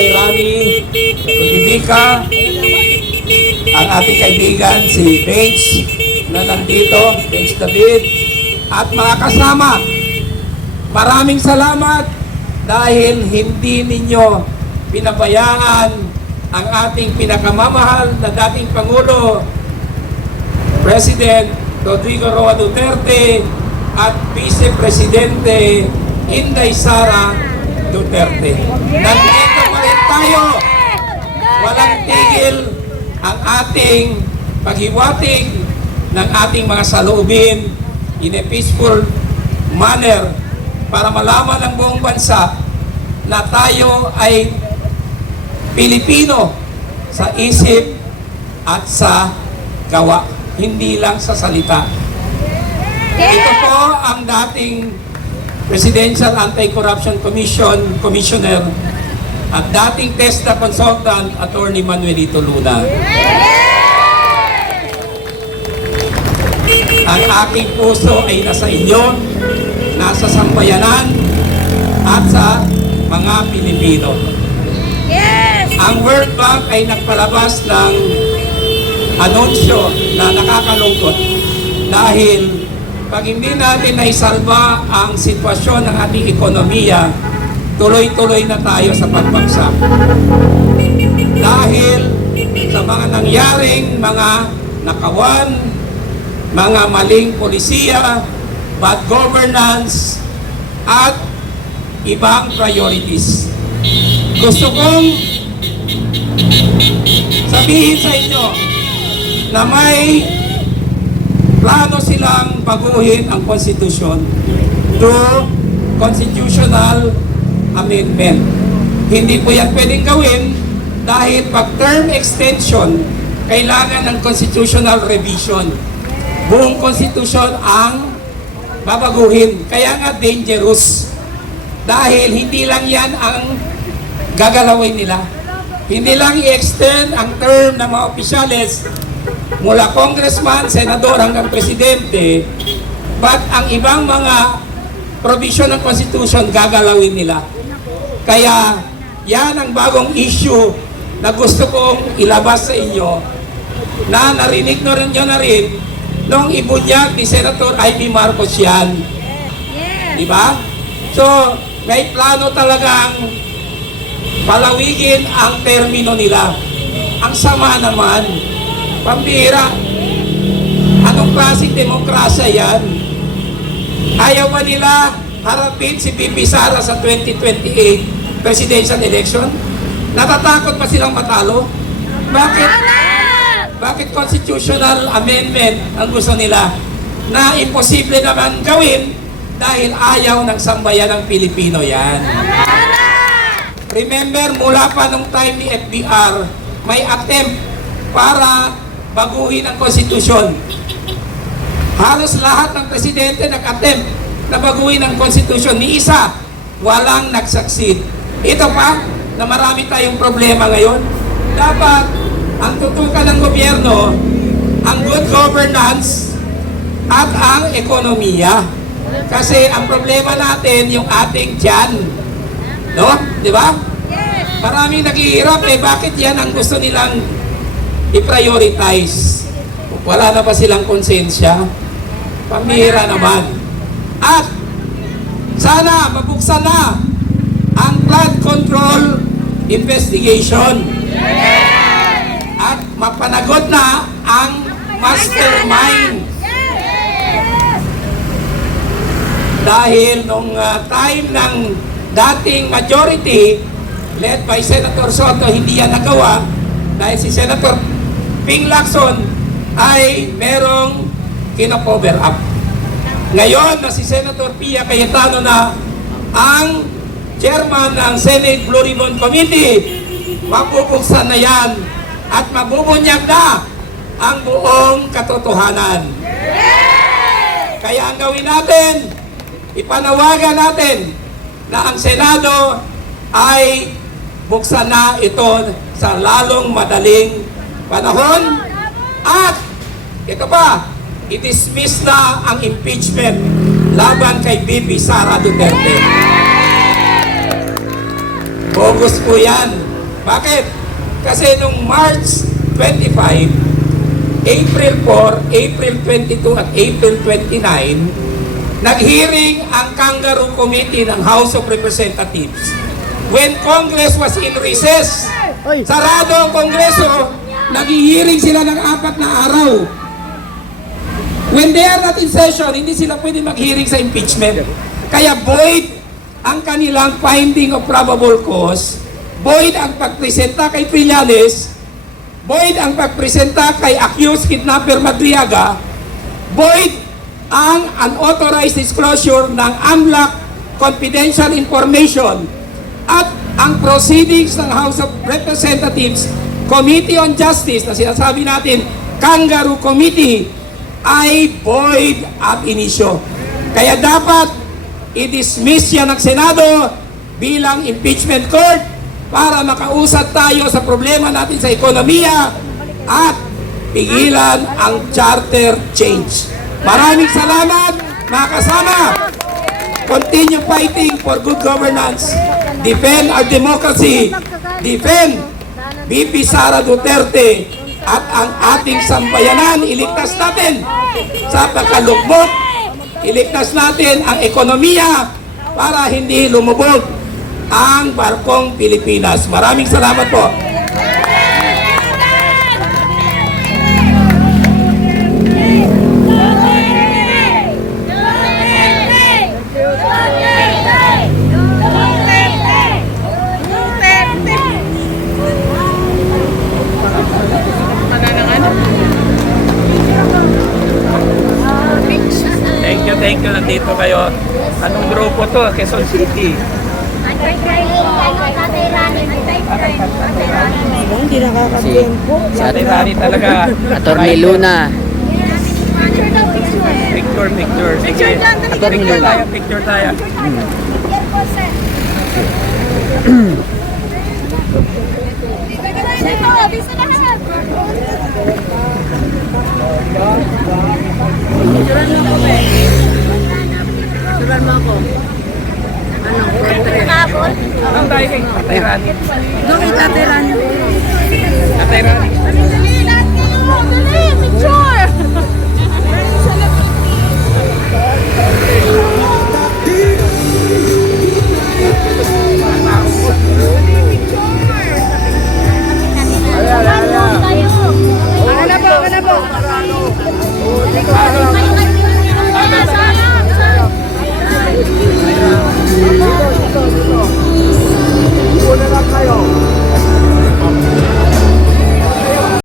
kay Rani Udibika, ang ating kaibigan si Bench na nandito, Bench David, at mga kasama. Maraming salamat dahil hindi ninyo pinabayaan ang ating pinakamamahal na dating Pangulo, President Rodrigo Roa Duterte, at Vice Presidente Inday Sara Duterte. Nandito pa rin tayo. Walang tigil ang ating paghiwatig ng ating mga saloobin in a peaceful manner para malaman ng buong bansa na tayo ay Pilipino sa isip at sa gawa, hindi lang sa salita. Ito po ang dating Presidential Anti-Corruption Commissioner at dating TESDA Consultant, Attorney Manuelito Luna. Ang aking puso ay nasa inyo, nasa sambayanan, at sa mga Pilipino. Ang World Bank ay nagpalabas ng anunsyo na nakakalungkot dahil pag hindi natin naisalba ang sitwasyon ng ating ekonomiya, tuloy-tuloy na tayo sa pagbagsak. Dahil sa mga nangyaring mga nakawan, mga maling polisiya, bad governance, at ibang priorities. Gusto kong sabihin sa inyo na may plano silang baguhin ang konstitusyon through constitutional amendment. Hindi po yan pwedeng gawin dahil pag term extension, kailangan ng constitutional revision. Buong konstitusyon ang babaguhin. Kaya nga dangerous. Dahil hindi lang yan ang gagalawin nila. Hindi lang i-extend ang term ng mga opisyales mula congressman, senador hanggang presidente, but ang ibang mga provision ng Constitution gagalawin nila. Kaya yan ang bagong issue na gusto kong ilabas sa inyo na narinig nyo na rin nung ibunyag ni Senator Ivy Marcos yan. Diba? So, may plano talagang palawigin ang termino nila. Ang sama naman, pambira. Anong klaseng demokrasya yan? Ayaw ba nila harapin si Bibi Sara sa 2028 presidential election? Natatakot pa silang matalo? Bakit? Bakit constitutional amendment ang gusto nila? Na imposible naman gawin dahil ayaw ng sambayan ng Pilipino yan. Remember, mula pa nung time ni FBR, may attempt para baguhin ang konstitusyon. Halos lahat ng presidente nag-attempt na baguhin ang konstitusyon. Ni isa, walang nag-succeed. Ito pa, na marami tayong problema ngayon. Dapat, ang tutukan ng gobyerno, ang good governance at ang ekonomiya. Kasi ang problema natin, yung ating tiyan. No? Di ba? Maraming naghihirap bakit yan ang gusto nilang i-prioritize? Wala na ba silang konsensya? Pamihira naman. At sana mabuksan na ang flood control investigation. At mapanagot na ang mastermind. Dahil nung time ng dating majority led by Senator Soto, hindi yan nagawa dahil si Senator Ping Lacson ay merong kina-cover up. Ngayon na si Senator Pia Cayetano na ang chairman ng Senate Blue Ribbon Committee, mabubuksan na yan at mabubunyag na ang buong katotohanan. Kaya ang gawin natin, ipanawagan natin na ang Senado ay buksan na ito sa lalong madaling panahon. At ito pa, i-dismiss na ang impeachment laban kay Bibi Sara Duterte. Bogus po yan. Bakit? Kasi nung March 25, April 4, April 22 at April 29, nag-hearing ang Kangaroo Committee ng House of Representatives. When Congress was in recess, sarado ang Kongreso, nag-hearing sila ng 4 na araw. When they are not in session, hindi sila pwede mag-hearing sa impeachment. Kaya void ang kanilang finding of probable cause, void ang pagpresenta kay Trillanes, void ang pagpresenta kay accused kidnapper Madriaga, void ang unauthorized disclosure ng AMLAC confidential information, at ang proceedings ng House of Representatives Committee on Justice na sinasabi natin Kangaroo Committee ay void ab initio. Kaya dapat i-dismiss yan ng Senado bilang impeachment court para makausad tayo sa problema natin sa ekonomiya at pigilan ang charter change. Maraming salamat mga kasama. Continue fighting for good governance. Defend our democracy. Defend VP Sara Duterte at ang ating sambayanan. Iligtas natin sa pagkalugmok. Iligtas natin ang ekonomiya para hindi lumubog ang barkong Pilipinas. Maraming salamat po. Thank you, nandito kayo. Anong grupo to? Quezon City. Hindi nakakatempo. Si Ate Rani talaga. Attorney Luna. Picture. Sige. Picture tayo. Sulan mo ako. Ano? Anong tayo kay Ate Rani? Doon kita tiran. Ate Rani.